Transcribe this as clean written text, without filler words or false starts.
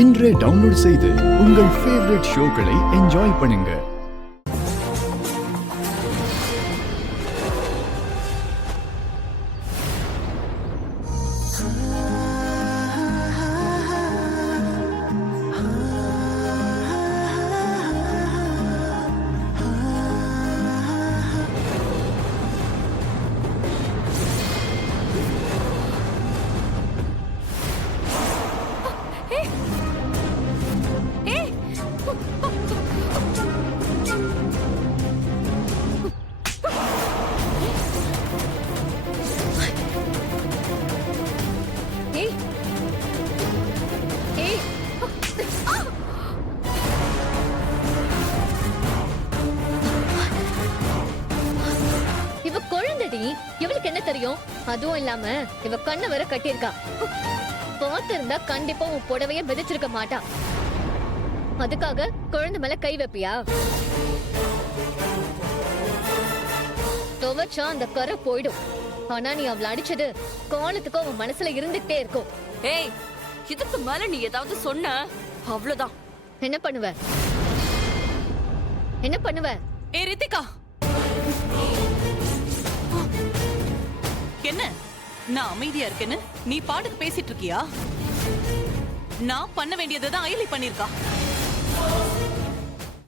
இன்றே டவுன்லோட் செய்து உங்கள் ஃபேவரட் ஷோக்களை என்ஜாய் பண்ணுங்க. இவளுக்கு என்ன தெரியும்? அதுவும் இல்லாம இவ கண்ணை வர கட்டியிருக்கா. பார்த்திருந்தா கண்டிப்பா உன் புடவைய மிதிச்சிருக்க மாட்டா. அதுக்காக குழந்தை மேல கை வைப்பியா? துவச்சா அந்த கரை போயிடும். ஆனா நீ அவளை அடிச்சது காலத்துக்கு அவன் மனசுல இருந்துட்டே இருக்கும். ஏய், இதுக்கு மேல நீ ஏதாவது சொன்ன அவ்வளவுதான். என்ன பண்ணுவ? என்ன பண்ணுவ? ஏய் ரித்திகா, என்ன நான் அமைதியா இருக்கேன்னு நீ பாட்டுக்கு பேசிட்டு இருக்கியா? நான் பண்ண வேண்டியதுதான் அயலி பண்ணிருக்கா.